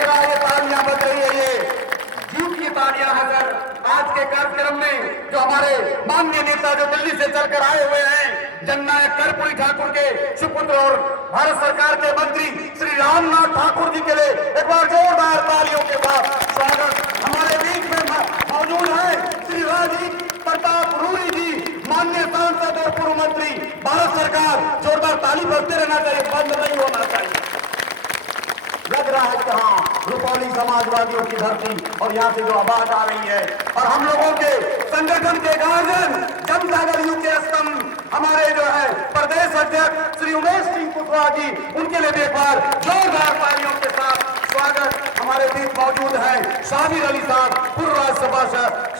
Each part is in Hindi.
लग रहा है तालियां बज रही है, ये जीत की तालियां हैं सर। आज के कार्यक्रम में जो हमारे माननीय नेता जो दिल्ली से चलकर आए हुए हैं, जननायक कर्पूरी ठाकुर के सुपुत्र और भारत सरकार के मंत्री श्री रामनाथ ठाकुर जी के लिए एक बार जोरदार तालियों के साथ स्वागत। हमारे बीच में मौजूद है श्री राजीव प्रताप रूड़ी जी, माननीय सांसद और पूर्व मंत्री भारत सरकार। जोरदार ताली बजते रहना चाहिए, बंद नहीं होना चाहिए। लग रहा है कि हाँ, रुपौली समाजवादियों की धरती और यहाँ से जो आवाज आ रही है, और हम लोगों के संगठन के गार्जियन जनता दल यू के स्तंभ हमारे जो है प्रदेश अध्यक्ष श्री उमेश सिंह कुशवाहा जी, उनके लिए एक बार जोरदार तालियों के साथ स्वागत। हमारे बीच मौजूद है शाबिर अली साहब, पूर्व राज्यसभा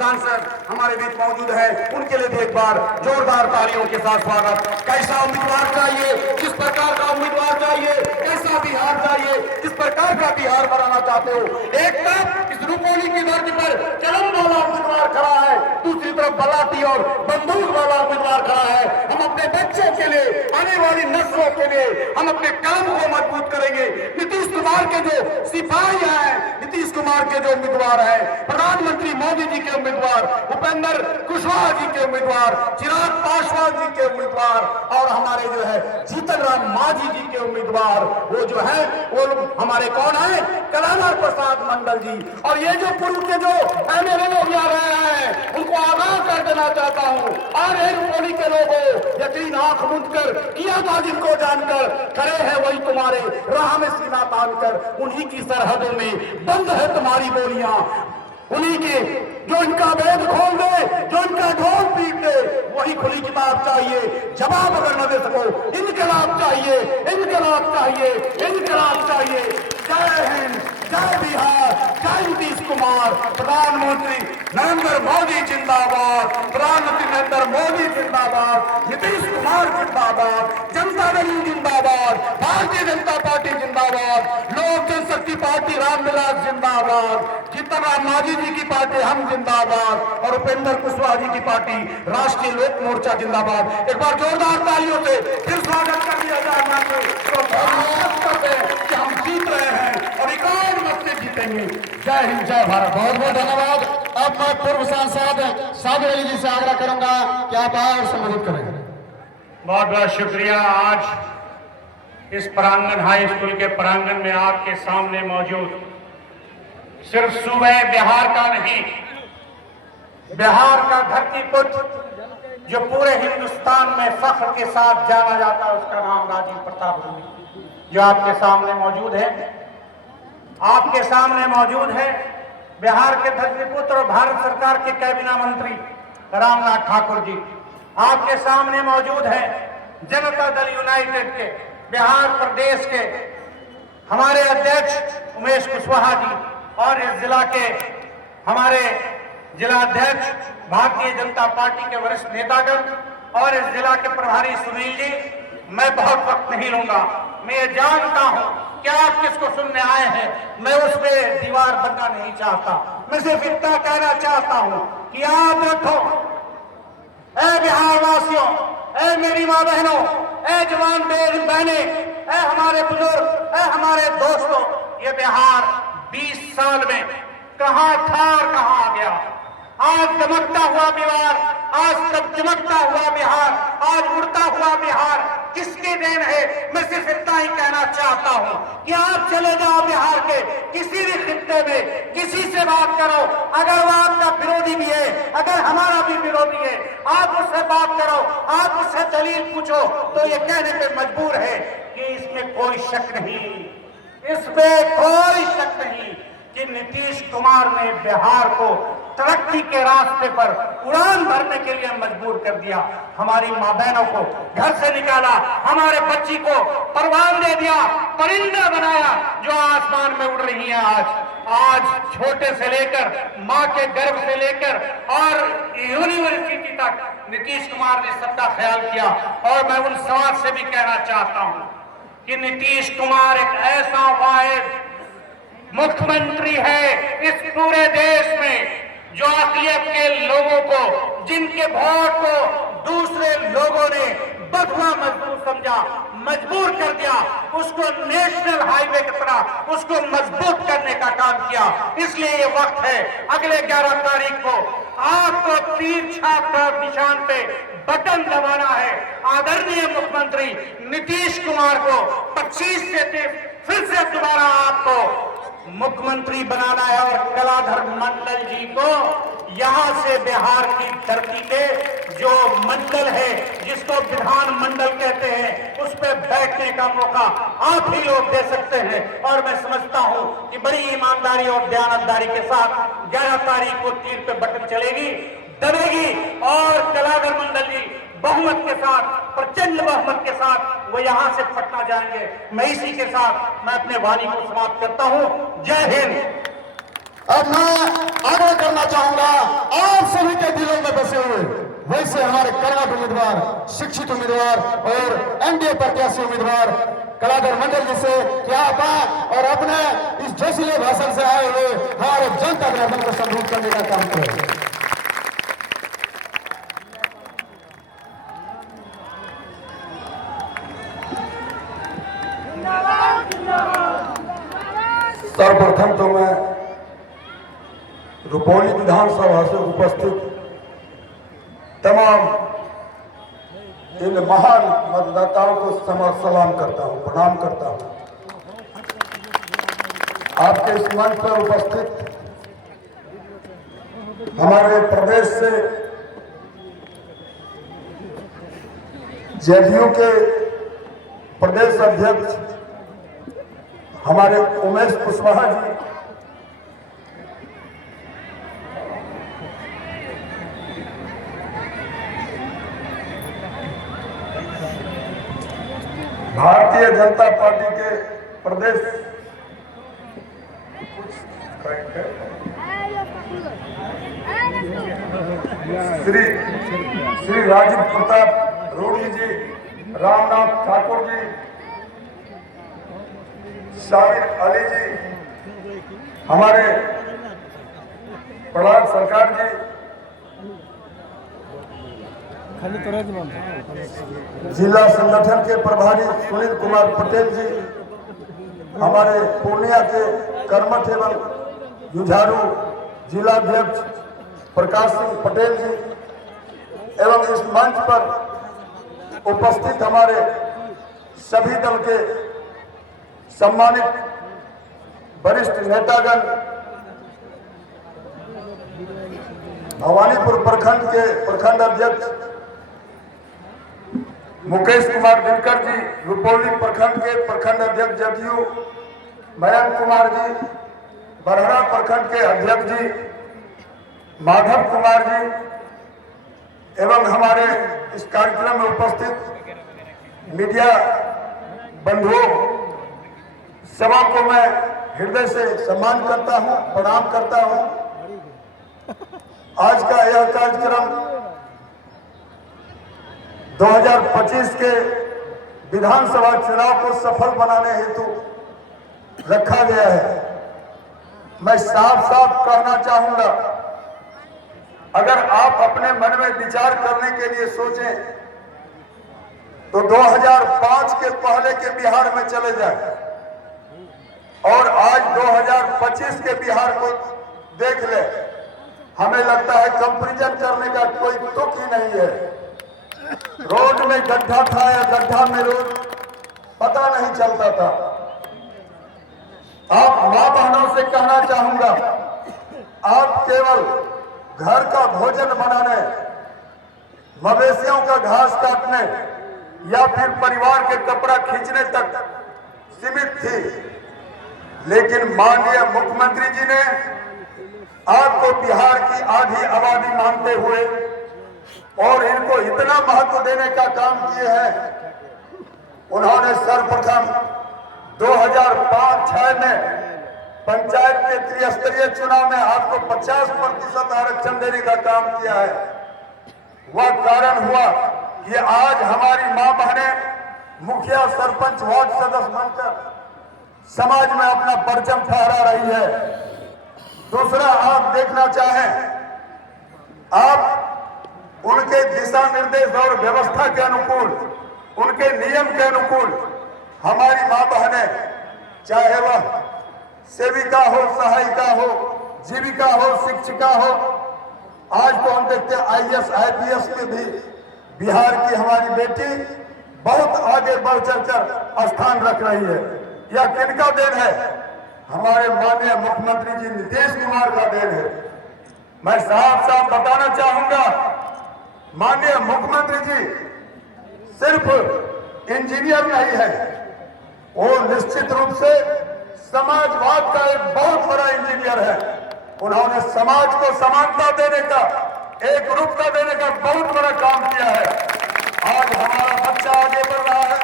सांसद हमारे बीच मौजूद है, उनके लिए भी एक बार जोरदार तालियों के साथ स्वागत। कैसा उम्मीदवार चाहिए, किस प्रकार का उम्मीदवार चाहिए, कैसा बिहार चाहिए, किस प्रकार का बिहार बनाना चाहते हो? एक तरफ इस रुपौली की धरती पर कलम वाला उम्मीदवार खड़ा है, दूसरी तरफ बलाती और बंदूक वाला उम्मीदवार खड़ा है। हम अपने बच्चों के लिए, आने वाली नस्लों के लिए हम अपने कलम को मजबूत करेंगे। नीतीश कुमार के जो सिपाही हैं, नीतीश कुमार के जो उम्मीदवार हैं, प्रधानमंत्री मोदी जी के उम्मीदवार, उपेंद्र कुशवाहा जी के उम्मीदवार, चिराग पासवान जी के उम्मीदवार, और हमारे जो है जीतन राम मांझी जी के उम्मीदवार, वो जो है वो हमारे कौन है, कल्याण प्रसाद मंडल जी। और ये जो पूर्व के जो एमएलए लोग आ रहे हैं, उनको आगाह कर देना चाहता हूँ, और रुपौली के लोगों यकीन आंख मूंद कर किया था जिनको जानकर, खड़े हैं वही तुम्हारे राह में सीना तान कर, उन्हीं की सरहदों में बंद है तुम्हारी बोलियां, उन्हीं के जो इनका वेद खोल दे, जो इनका ढोल पीट दे, वही खुली किताब चाहिए। जवाब अगर न दे सको, इनकलाब चाहिए, इनकलाब चाहिए, इनकलाब चाहिए। जय हिंद, जय बिहार, जय नीतीश कुमार। प्रधानमंत्री नरेंद्र मोदी जिंदाबाद, प्रधानमंत्री नरेंद्र मोदी जिंदाबाद, नीतीश कुमार जिंदाबाद, जनता दल जिंदाबाद, भारतीय जनता पार्टी जिंदाबाद, लोक जनशक्ति पार्टी रामविलास जिंदाबाद, जीतन राम मांझी जी की पार्टी हम जिंदाबाद, और उपेंद्र कुशवाहा जी की पार्टी राष्ट्रीय लोक मोर्चा जिंदाबाद। एक बार जोरदार तालियों से फिर स्वागत कर दिया जाए कि हम जीत रहे हैं और रिकॉर्ड मत से जीतेंगे। जय हिंद, जय भारत। बहुत बहुत धन्यवाद। अब मैं पूर्व सांसद शाबिर अली जी से आग्रह करूंगा कि आप आए और संबोधित करें। बहुत बहुत शुक्रिया। आज इस प्रांगण, हाई स्कूल के प्रांगण में आपके सामने मौजूद सिर्फ सूबे बिहार का नहीं, बिहार का धरती पुत्र जो पूरे हिंदुस्तान में फख्र के साथ जाना जाता है, उसका नाम राजीव प्रताप रूड़ी, जो आपके सामने मौजूद है। आपके सामने मौजूद है बिहार के धरती पुत्र और भारत सरकार के कैबिनेट मंत्री रामनाथ ठाकुर जी। आपके सामने मौजूद है जनता दल यूनाइटेड के बिहार प्रदेश के हमारे अध्यक्ष उमेश कुशवाहा जी, और इस जिला के हमारे जिलाध्यक्ष भारतीय जनता पार्टी के वरिष्ठ नेतागण, और इस जिला के प्रभारी सुनील जी। मैं बहुत वक्त नहीं लूंगा, मैं ये जानता हूं कि आप किसको सुनने आए हैं, मैं उस पर दीवार बनना नहीं चाहता। मैं सिर्फ इतना कहना चाहता हूं कि याद रखो, ऐ बिहार वासियों, ऐ मेरी माँ बहनों, ऐ जवान बहने, ऐ हमारे बुजुर्ग, ऐ हमारे दोस्तों, ये बिहार 20 साल में कहां था और कहां आ गया। आज दमकता हुआ बिहार, आज तक चमकता हुआ बिहार, आज उड़ता हुआ बिहार किसकी देन है? मैं सिर्फ इतना ही कहना चाहता हूं कि आप चले जाओ बिहार के किसी भी खित्ते में, किसी से बात करो, अगर वो आपका विरोधी भी है, अगर हमारा भी विरोधी है, आप उससे बात करो, आप उससे दलील पूछो, तो ये कहने पे मजबूर है कि इसमें कोई शक नहीं, इसमें कोई शक नहीं कि नीतीश कुमार ने बिहार को तरक्की के रास्ते पर उड़ान भरने के लिए मजबूर कर दिया। हमारी माँ बहनों को घर से निकाला, हमारे बच्ची को परवान दे दिया, परिंदा बनाया जो आसमान में उड़ रही है। आज छोटे से लेकर, माँ के गर्भ से लेकर और यूनिवर्सिटी तक नीतीश कुमार ने सबका ख्याल किया। और मैं उन समाज से भी कहना चाहता हूँ कि नीतीश कुमार एक ऐसा वाहिद मुख्यमंत्री है इस पूरे देश में जो अक़लियत के लोगों को, जिनके वोट को दूसरे लोगों ने बदुआ मजदूर समझा, मजबूर कर दिया, उसको नेशनल हाईवे की तरह उसको मजबूत करने का काम किया। इसलिए ये वक्त है अगले 11 तारीख को आपको तीर छाप पर निशान पे बटन दबाना है। आदरणीय मुख्यमंत्री नीतीश कुमार को 25 से फिर से दोबारा आपको मुख्यमंत्री बनाना है और कलाधर मंडल जी को यहां से बिहार की धरती पे जो मंडल है, जिसको विधान मंडल कहते हैं, उस पर बैठने का मौका आप ही लोग दे सकते हैं। और मैं समझता हूं कि बड़ी ईमानदारी और दयानतदारी के साथ 11 तारीख को तीर पे बटन चलेगी, दबेगी और कलाधर मंडल जी बहुमत के साथ, प्रचंड बहुमत के साथ वो यहां से पटना जाएंगे। मैं इसी के साथ मैं अपने वाणी को समाप्त करता हूं। जय हिंद। अब मैं आग्रह करना चाहूंगा आप सभी के दिलों में बसे हुए वैसे हमारे कर्मठ उम्मीदवार, शिक्षित उम्मीदवार और एनडीए प्रत्याशी उम्मीदवार कलाधर मंडल जी से कि आप और अपने इस जोशीले भाषण से आए हुए हमारे जनता जनार्दन को संबोधित करने का काम करें। सर्वप्रथम तो मैं रुपौली विधानसभा से उपस्थित तमाम इन महान मतदाताओं को सलाम करता हूं, प्रणाम करता हूं। आपके इस मंच पर उपस्थित हमारे प्रदेश से जेडीयू के प्रदेश अध्यक्ष हमारे उमेश कुशवाहा जी, भारतीय जनता पार्टी के प्रदेश श्री राजीव प्रताप रूडी जी, रामनाथ ठाकुर जी, शामिर अली जी, हमारे प्रहलाद सरकार जी, जिला संगठन के प्रभारी सुनील कुमार पटेल जी, हमारे पूर्णिया के कर्मठ एवं जुझारू जिलाध्यक्ष प्रकाश सिंह पटेल जी एवं इस मंच पर उपस्थित हमारे सभी दल के सम्मानित वरिष्ठ नेतागण, भवानीपुर प्रखंड के प्रखंड अध्यक्ष मुकेश कुमार दिनकर जी, रुपौली प्रखंड के प्रखंड अध्यक्ष जदयू मयंक कुमार जी, बरहरा प्रखंड के अध्यक्ष जी माधव कुमार जी एवं हमारे इस कार्यक्रम में उपस्थित मीडिया बंधुओं, सभा को मैं हृदय से सम्मान करता हूं, प्रणाम करता हूं। आज का यह कार्यक्रम 2025 के विधानसभा चुनाव को सफल बनाने हेतु रखा गया है। मैं साफ साफ कहना चाहूंगा, अगर आप अपने मन में विचार करने के लिए सोचें तो 2005 के पहले के बिहार में चले जाएं और आज 2025 के बिहार को देख ले, हमें लगता है कंपैरिजन करने का कोई तुक ही नहीं है। रोड में गड्ढा था या गड्ढा में रोड पता नहीं चलता था। आप मां बहनों से कहना चाहूंगा, आप केवल घर का भोजन बनाने, मवेशियों का घास काटने या फिर परिवार के कपड़ा खींचने तक सीमित थी, लेकिन माननीय मुख्यमंत्री जी ने आपको बिहार की आधी आबादी मानते हुए और इनको इतना महत्व देने का काम किए हैं। उन्होंने सर्वप्रथम 2005-06 में पंचायत के त्रिस्तरीय चुनाव में आपको 50% आरक्षण देने का काम किया है। वह कारण हुआ कि आज हमारी मां बहनें मुखिया, सरपंच, वार्ड सदस्य बनकर समाज में अपना परचम फहरा रही है। दूसरा, आप देखना चाहें, आप उनके दिशा निर्देश और व्यवस्था के अनुकूल उनके नियम के अनुकूल हमारी मां बहनें, चाहे वह सेविका हो, सहायिका हो, जीविका हो, शिक्षिका हो, आज तो हम देखते हैं IAS IPS में भी बिहार की हमारी बेटी बहुत आगे बढ़ चढ़कर स्थान रख रही है। यह किनका देन है? हमारे माननीय मुख्यमंत्री जी नीतीश कुमार का देन है। मैं साफ साफ बताना चाहूंगा, माननीय मुख्यमंत्री जी सिर्फ इंजीनियर नहीं है, वो निश्चित रूप से समाजवाद का एक बहुत बड़ा इंजीनियर है। उन्होंने समाज को समानता देने का, एक रूपता देने का बहुत बड़ा काम किया है। आज हमारा बच्चा आगे बढ़ रहा है,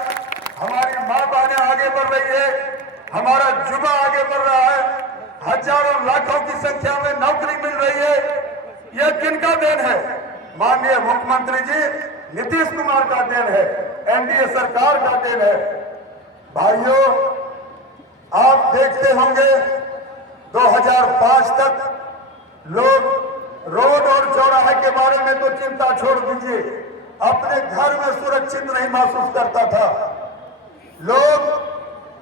हमारी मां बहनें आगे बढ़ रही है, हमारा युवा आगे बढ़ रहा है, हजारों लाखों की संख्या में नौकरी मिल रही है। यह किनका देन है? माननीय मुख्यमंत्री जी नीतीश कुमार का देन है, NDA सरकार का देन है। भाइयों, आप देखते होंगे 2005 तक लोग रोड और चौराहे के बारे में तो चिंता छोड़ दीजिए, अपने घर में सुरक्षित नहीं महसूस करता था। लोग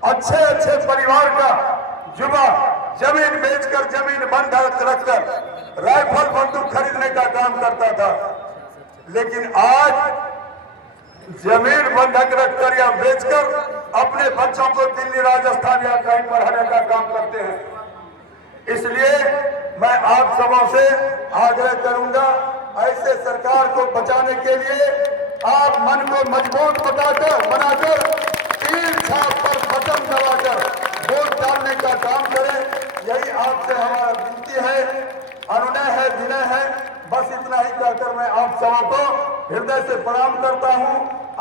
अच्छे अच्छे परिवार का युवा जमीन बेचकर, जमीन बंधक रखकर राइफल बंदूक खरीदने का काम करता था। लेकिन आज जमीन बंधक रखकर या बेचकर अपने बच्चों को दिल्ली, राजस्थान या कहीं पढ़ाने का काम करते हैं। इसलिए मैं आप सबों से आग्रह करूंगा, ऐसे सरकार को बचाने के लिए आप मन को मजबूत बनाकर तीर छाप पर बटन दबाकर वोट डालने का काम करें। यही आपसे हमारा विनती है, अनुनय है, विनय है। बस इतना ही कहकर मैं आप सबों को हृदय से प्रणाम करता हूं।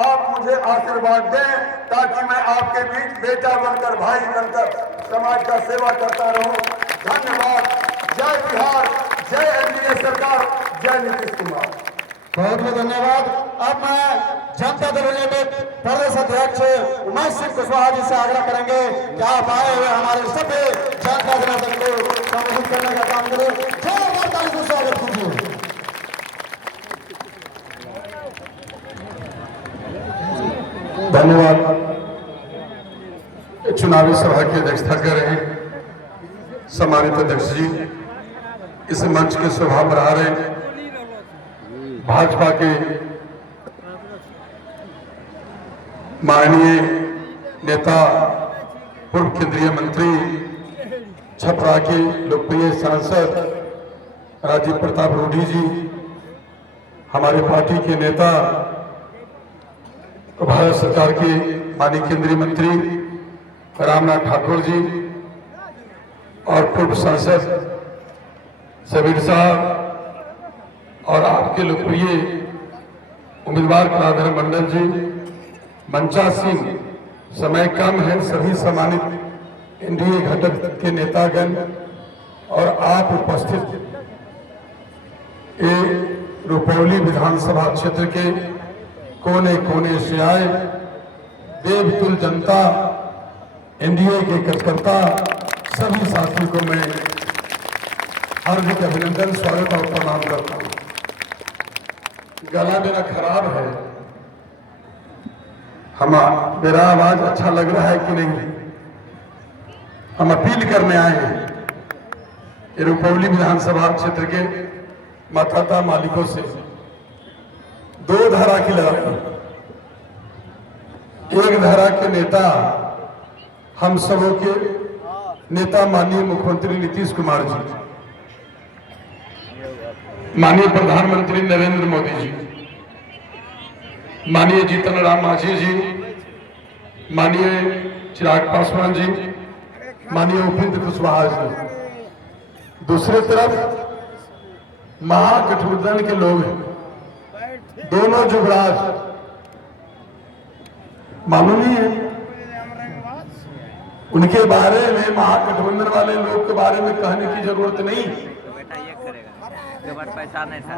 आप मुझे आशीर्वाद दें ताकि मैं आपके बीच बेटा बनकर, भाई बनकर समाज का सेवा करता रहूं। धन्यवाद। जय बिहार, जय NDA सरकार, जय नीतीश कुमार। बहुत बहुत धन्यवाद। अब मैं जनता दल यूनाइटेड प्रदेश अध्यक्ष उमेश सिंह कुशवाहा जी से आग्रह करेंगे कि आप आए हुए हमारे सभ्य जनता जनार्दन को संबोधित करने का काम करें। जोरदार ताली से स्वागत कीजिए। धन्यवाद। चुनावी सभा की अध्यक्षता कर रहे हैं सम्मानित अध्यक्ष जी, इस मंच के शोभा बढ़ा रहे भाजपा के माननीय नेता, पूर्व केंद्रीय मंत्री, छपरा के लोकप्रिय सांसद राजीव प्रताप रूडी जी, हमारे पार्टी के नेता, भारत सरकार के माननीय केंद्रीय मंत्री रामनाथ ठाकुर जी और पूर्व सांसद सबीर साहब और आपके लोकप्रिय उम्मीदवार कलाधर मंडल जी, मंचा सिंह, समय कम है, सभी सम्मानित NDA घटक के नेतागण और आप उपस्थित रुपौली विधानसभा क्षेत्र के कोने कोने से आए देवतुल जनता, NDA के कार्यकर्ता, सभी साथियों को मैं हार्दिक अभिनंदन, स्वागत और प्रणाम करता हूं। गला मेरा खराब है, मेरा आवाज अच्छा लग रहा है कि नहीं? हम अपील करने आए हैं रुपौली विधानसभा क्षेत्र के मतदाता मालिकों से। दो धारा की लड़ाई, एक धारा के नेता, हम सबों के नेता माननीय मुख्यमंत्री नीतीश कुमार जी, माननीय प्रधानमंत्री नरेंद्र मोदी जी, माननीय जीतन राम मांझी जी, माननीय चिराग पासवान जी, माननीय उपेंद्र कुशवाहा जी। दूसरी तरफ महागठबंधन के लोग हैं, दोनों युवराज, मालूम नहीं है उनके बारे में, महागठबंधन वाले लोग के बारे में कहने की जरूरत नहीं।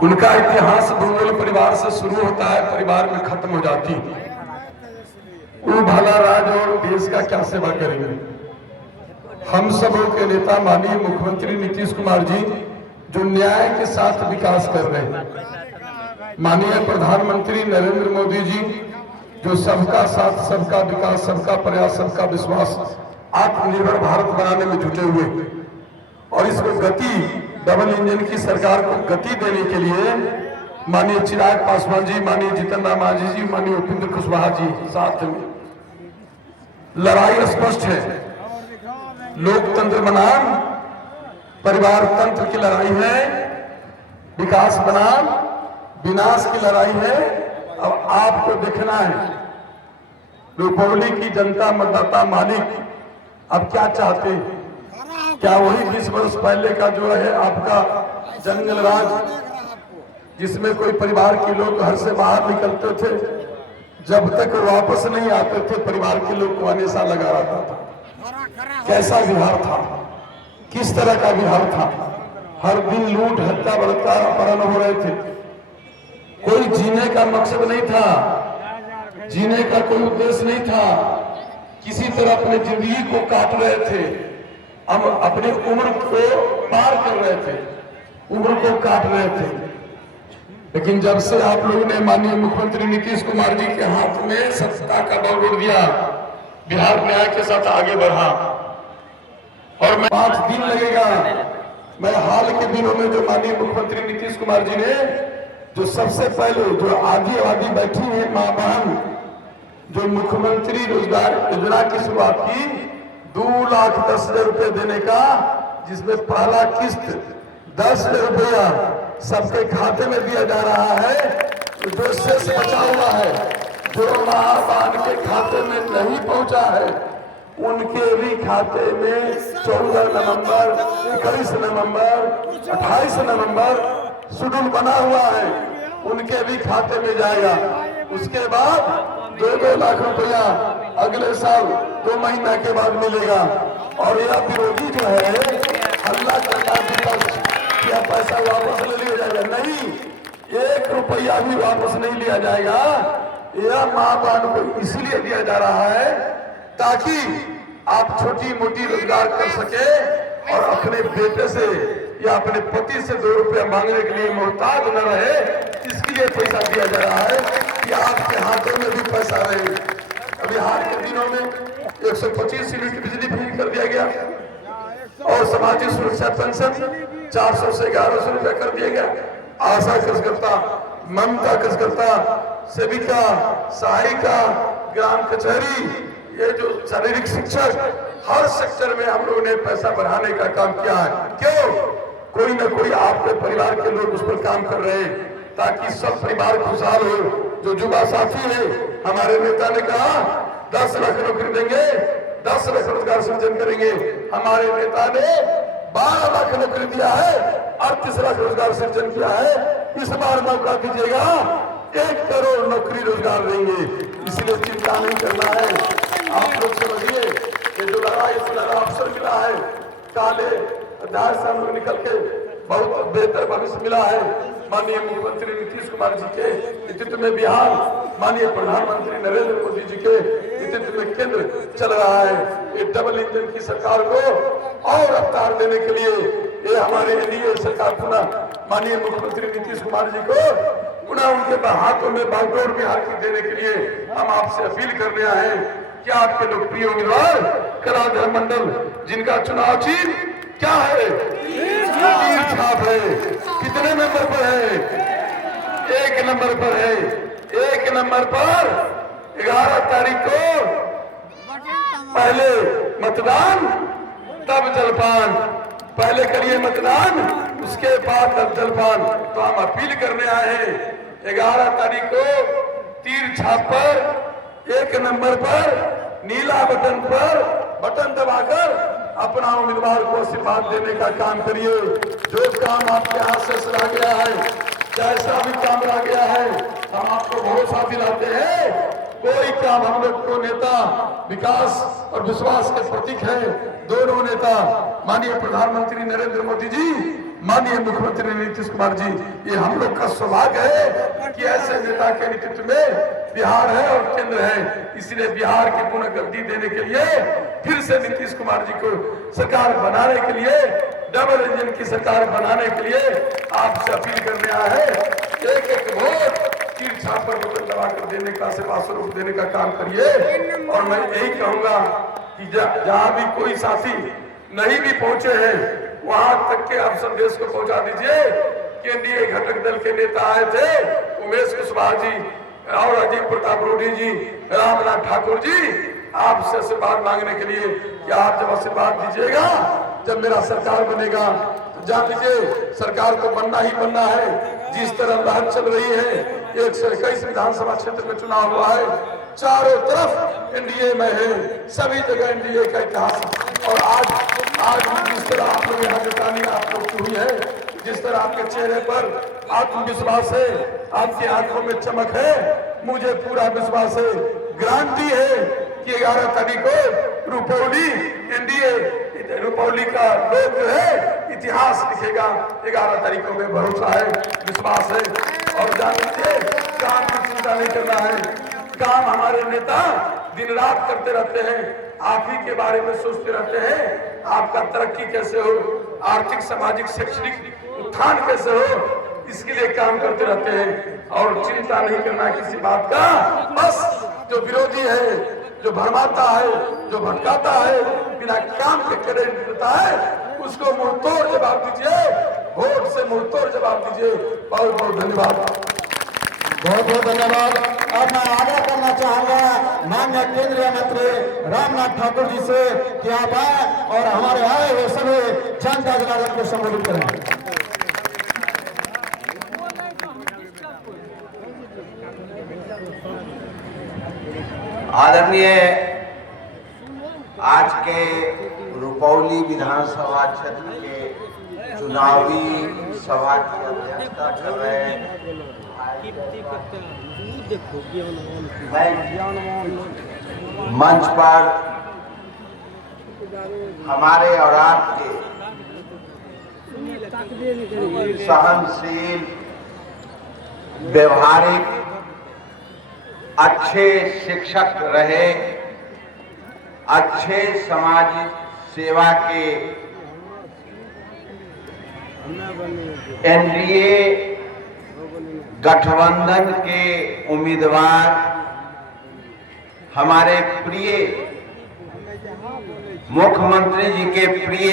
उनका इतिहास मंगल परिवार से शुरू होता है, परिवार में खत्म हो जाती है। वो भला राज और देश का क्या सेवा करेंगे? हम सबों के नेता माननीय मुख्यमंत्री नीतीश कुमार जी जो न्याय के साथ विकास कर रहे हैं, माननीय प्रधानमंत्री नरेंद्र मोदी जी जो सबका साथ, सबका विकास, सबका प्रयास, सबका विश्वास, आत्मनिर्भर भारत बनाने में जुटे हुए, और इसको गति, डबल इंजन की सरकार को गति देने के लिए माननीय चिराग पासवान जी, माननीय जीतन राम मांझी जी, माननीय उपेंद्र कुशवाहा जी साथ में, लड़ाई स्पष्ट है। लोकतंत्र बनाम परिवार तंत्र की लड़ाई है, विकास बनाम विनाश की लड़ाई है। अब आपको देखना है रुपौली की जनता, मतदाता, मालिक अब क्या चाहते हैं। क्या वही 20 वर्ष पहले का जो है आपका जंगल राज, जिसमें कोई परिवार के लोग घर से बाहर निकलते थे, जब तक वापस नहीं आते थे परिवार के लोग को हमेशा लगा रहता था। कैसा बिहार था, किस तरह का बिहार था। हर दिन लूट, हत्या, बलात्कार, अपहरण हो रहे थे। कोई जीने का मकसद नहीं था, जीने का कोई उद्देश्य नहीं था। किसी तरह अपने जिंदगी को काट रहे थे, हम अपनी उम्र को पार कर रहे थे, उम्र को काट रहे थे। लेकिन जब से आप लोगों ने माननीय मुख्यमंत्री नीतीश कुमार जी के हाथ में सत्ता का बल दिया, बिहार न्याय के साथ आगे बढ़ा। और मैं 5 दिन लगेगा, मैं हाल के दिनों में जो माननीय मुख्यमंत्री नीतीश कुमार जी ने जो सबसे पहले जो आधी आबादी बैठी है मां बहन, जो मुख्यमंत्री रोजगार योजना की शुरुआत की 2,10,000 रुपए देने का, जिसमें पहला किस्त 10,000 रुपया सबके खाते में दिया जा रहा है। जो शेष बचा हुआ है, जो मां बहन के खाते में नहीं पहुंचा है, उनके भी खाते में 14 नवंबर, 21 नवंबर, 28 नवंबर शेड्यूल बना हुआ है, उनके भी खाते में जाएगा। उसके बाद 2-2 लाख रुपया अगले साल 2 महीना के बाद मिलेगा। और यह विरोधी जो है हल्ला करना क्या पैसा वापस ले लिया जाएगा, नहीं, 1 रुपया भी वापस नहीं लिया जाएगा। यह मां बहन को इसीलिए दिया जा रहा है ताकि आप छोटी मोटी रोजगार कर सके और अपने बेटे से या अपने पति से 2 रुपया मांगने के लिए मोहताज न रहे। इसके लिए पैसा दिया जा रहा है कि आपके हाथों में भी पैसा रहे। अभी हाल के दिनों में 125 यूनिट बिजली फ्री कर दिया गया और सामाजिक सुरक्षा पेंशन 400 से 1100 रुपया कर दिया गया। आशा कार्यकर्ता, ममता कार्यकर्ता, सेविका, सहायिका, ग्राम कचहरी, ये जो शारीरिक शिक्षक, हर सेक्टर में हम लोगों ने पैसा बढ़ाने का काम किया है। क्यों? कोई ना कोई आपके परिवार के लोग उस पर काम कर रहे हैं ताकि सब परिवार खुशहाल हो। जो युवा साथी है, हमारे नेता ने कहा 10 लाख नौकरी देंगे, 10 लाख रोजगार सृजन करेंगे। हमारे नेता ने 12 लाख नौकरी दिया है, 38 लाख रोजगार सृजन किया है। इस बार मौका दीजिएगा, 1 करोड़ नौकरी रोजगार देंगे। इसलिए चिंता नहीं करना है। आप लोग समझिए ये जो लड़ाई, सुनहरा अवसर मिला है, काले अध्याय से हम लोग निकल के बहुत बेहतर भविष्य मिला है। माननीय मुख्यमंत्री नीतीश कुमार जी के नेतृत्व में बिहार, माननीय प्रधानमंत्री नरेंद्र मोदी जी के नेतृत्व में केंद्र चल रहा है। ये डबल इंजन की सरकार को और रफ्तार देने के लिए ये हमारे एनडीए सरकार पुनः माननीय मुख्यमंत्री नीतीश कुमार जी को पुनः उनके हाथों में बागडोर बिहार की देने के लिए हम आपसे अपील करने आए हैं कि आपके लोकप्रिय उम्मीदवार कलाधर मंडल, जिनका चुनाव चिन्ह क्या है, तीर छाप है, कितने नंबर पर है? 1 नंबर पर है। 1 नंबर पर 11 तारीख को पहले मतदान तब जलपान, पहले करिए मतदान उसके बाद तब जलपान। तो हम अपील करने आए हैं 11 तारीख को तीर छाप पर 1 नंबर पर नीला बटन पर बटन दबाकर अपना उम्मीदवार को आशीर्वाद देने का काम करिए। जो काम आपके हाथ से रह गया है, जैसा भी काम रह गया है, हम आपको भरोसा दिलाते हैं। कोई काम हम लोग को नेता विकास और विश्वास के प्रतीक है। दोनों नेता माननीय प्रधानमंत्री नरेंद्र मोदी जी, माननीय मुख्यमंत्री नीतीश कुमार जी, ये हम लोग का सौभाग्य है कि ऐसे नेता के नेतृत्व में बिहार है और केंद्र है। इसलिए बिहार की पुनः गद्दी देने के लिए, फिर से नीतीश कुमार जी को सरकार बनाने के लिए, डबल इंजन की सरकार बनाने के लिए आपसे अपील करने आया है। एक वोट चीर छाप पर बटन दबा कर देने का, सेवा स्वरूप देने का काम करिए। और मैं यही कहूंगा कि जहां भी कोई साथी नहीं भी पहुंचे हैं वहां तक के आप संदेश को पहुंचा दीजिए कि एनडीए घटक दल के नेता आए थे, उमेश कुशवाहा जी और अजीत प्रताप रूडी जी, रामनाथ ठाकुर जी, आपसे आशीर्वाद मांगने के लिए कि आप जब आशीर्वाद दीजिएगा, जब मेरा सरकार बनेगा तो जान लीजिए सरकार को बनना ही बनना है। जिस तरह लहर चल रही है, 121 विधानसभा क्षेत्र में चुनाव हुआ है, चारों तरफ एनडीए में है, सभी जगह एनडीए का इतिहास। और आज जिस तरह आप लोग यहाँ जुटानी आप लोग की हुई है, जिस तरह आपके चेहरे पर आत्मविश्वास है, आपकी आंखों में चमक है, मुझे पूरा विश्वास है, गारंटी है कि 11 तारीख को रुपौली एनडीए रुपौली का लोग जो है इतिहास लिखेगा। 11 तारीख को में भरोसा है, विश्वास है। और जान लीजिए काम की चिंता नहीं करना है, काम हमारे नेता दिन रात करते रहते हैं, आप ही के बारे में सोचते रहते हैं, आपका तरक्की कैसे हो, आर्थिक सामाजिक शैक्षणिक उत्थान कैसे हो, इसके लिए काम करते रहते हैं। और चिंता नहीं करना किसी बात का, बस जो विरोधी है, जो भरमाता है, जो भटकाता है, बिना काम के क्रेडिट देता है, उसको मुंहतोड़ जवाब दीजिए, वोट से मुंहतोड़ जवाब दीजिए। बहुत बहुत धन्यवाद। बहुत बहुत धन्यवाद। अब मैं आग्रह करना चाहूंगा माननीय केंद्रीय मंत्री रामनाथ ठाकुर जी से कि आप आए और हमारे आए हुए सभी जनता जनार्दन को संबोधित करें। आदरणीय आज के रुपौली विधानसभा क्षेत्र के चुनावी सभा की अध्यक्षता कर रहे हैं, मंच पर हमारे और आपके सहनशील, व्यवहारिक, अच्छे शिक्षक रहे, अच्छे समाज सेवा के एनडीए गठबंधन के उम्मीदवार, हमारे प्रिय मुख्यमंत्री जी के प्रिय,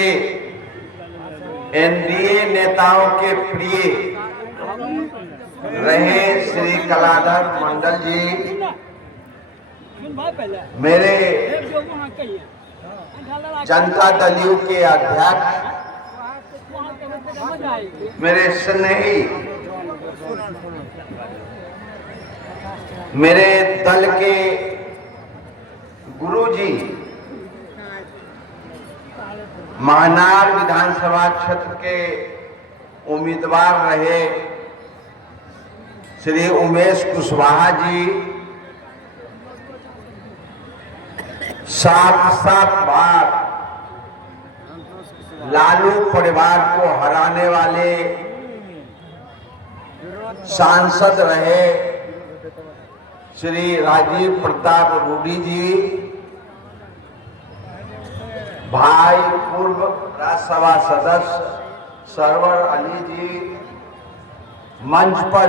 एनडीए नेताओं के प्रिय रहे श्री कलाधर मंडल जी, मेरे जनता दल के अध्यक्ष, मेरे स्नेही, मेरे दल के गुरुजी, महनार विधानसभा क्षेत्र के उम्मीदवार रहे श्री उमेश कुशवाहा जी, 7 बार लालू परिवार को हराने वाले सांसद रहे श्री राजीव प्रताप रूडी जी, भाई पूर्व राज्यसभा सदस्य सरवर अली जी, मंच पर